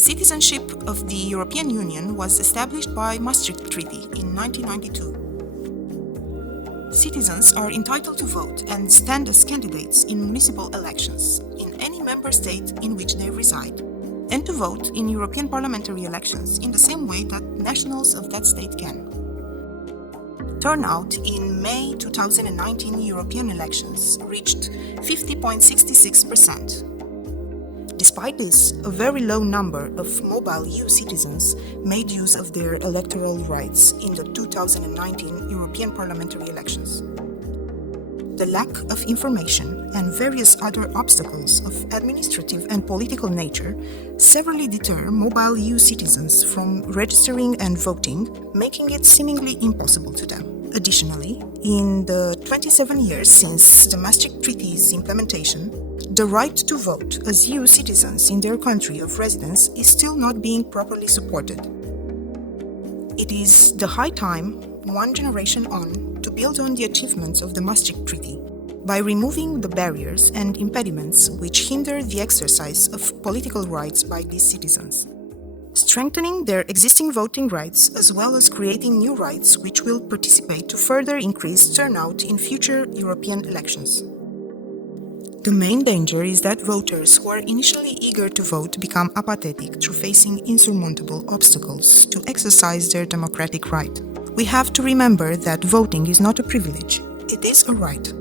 Citizenship of the European Union was established by Maastricht Treaty in 1992. Citizens are entitled to vote and stand as candidates in municipal elections in any member state in which they reside, and to vote in European parliamentary elections in the same way that nationals of that state can. Turnout in May 2019 European elections reached 50.66%. Despite this, a very low number of mobile EU citizens made use of their electoral rights in the 2019 European parliamentary elections. The lack of information and various other obstacles of administrative and political nature severely deter mobile EU citizens from registering and voting, making it seemingly impossible to them. Additionally, in the 27 years since the Maastricht Treaty's implementation, the right to vote as EU citizens in their country of residence is still not being properly supported. It is the high time, one generation on, to build on the achievements of the Maastricht Treaty by removing the barriers and impediments which hinder the exercise of political rights by these citizens, strengthening their existing voting rights as well as creating new rights which will participate to further increase turnout in future European elections. The main danger is that voters who are initially eager to vote become apathetic through facing insurmountable obstacles to exercise their democratic right. We have to remember that voting is not a privilege, it is a right.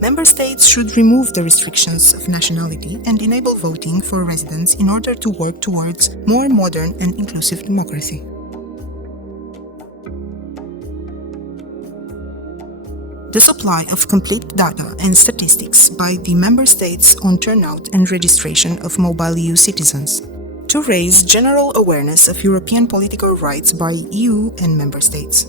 Member states should remove the restrictions of nationality and enable voting for residents in order to work towards more modern and inclusive democracy. The supply of complete data and statistics by the member states on turnout and registration of mobile EU citizens, to raise general awareness of European political rights by EU and member states,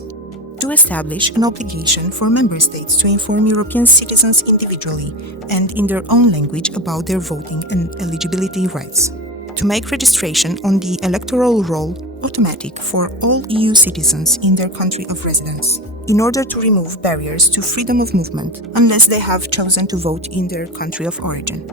to establish an obligation for member states to inform European citizens individually and in their own language about their voting and eligibility rights, to make registration on the electoral roll automatic for all EU citizens in their country of residence, in order to remove barriers to freedom of movement unless they have chosen to vote in their country of origin,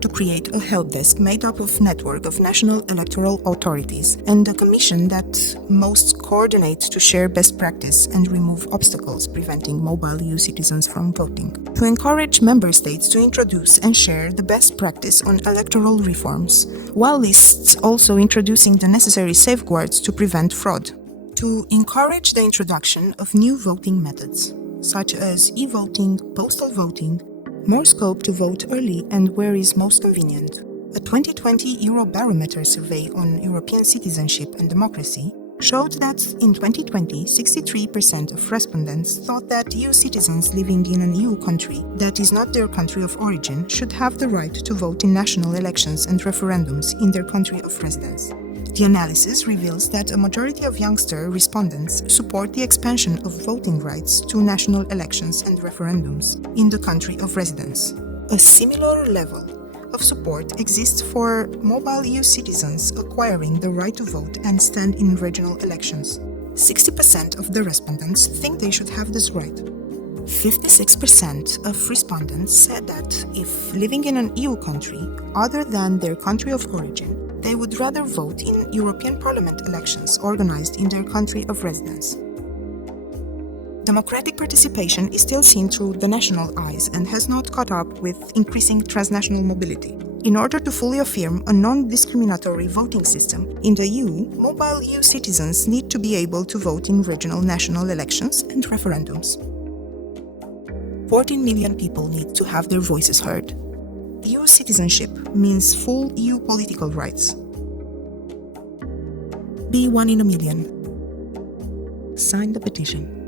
to create a help desk made up of network of national electoral authorities and a commission that most coordinate to share best practice and remove obstacles preventing mobile EU citizens from voting, to encourage member states to introduce and share the best practice on electoral reforms, while lists also introducing the necessary safeguards to prevent fraud, to encourage the introduction of new voting methods, such as e-voting, postal voting, more scope to vote early and where is most convenient. A 2020 Eurobarometer survey on European citizenship and democracy showed that in 2020, 63% of respondents thought that EU citizens living in an EU country that is not their country of origin should have the right to vote in national elections and referendums in their country of residence. The analysis reveals that a majority of youngster respondents support the expansion of voting rights to national elections and referendums in the country of residence. A similar level of support exists for mobile EU citizens acquiring the right to vote and stand in regional elections. 60% of the respondents think they should have this right. 56% of respondents said that if living in an EU country other than their country of origin, they would rather vote in European Parliament elections organized in their country of residence. Democratic participation is still seen through the national eyes and has not caught up with increasing transnational mobility. In order to fully affirm a non-discriminatory voting system in the EU, mobile EU citizens need to be able to vote in regional national elections and referendums. 14 million people need to have their voices heard. EU citizenship means full EU political rights. Be one in a million. Sign the petition.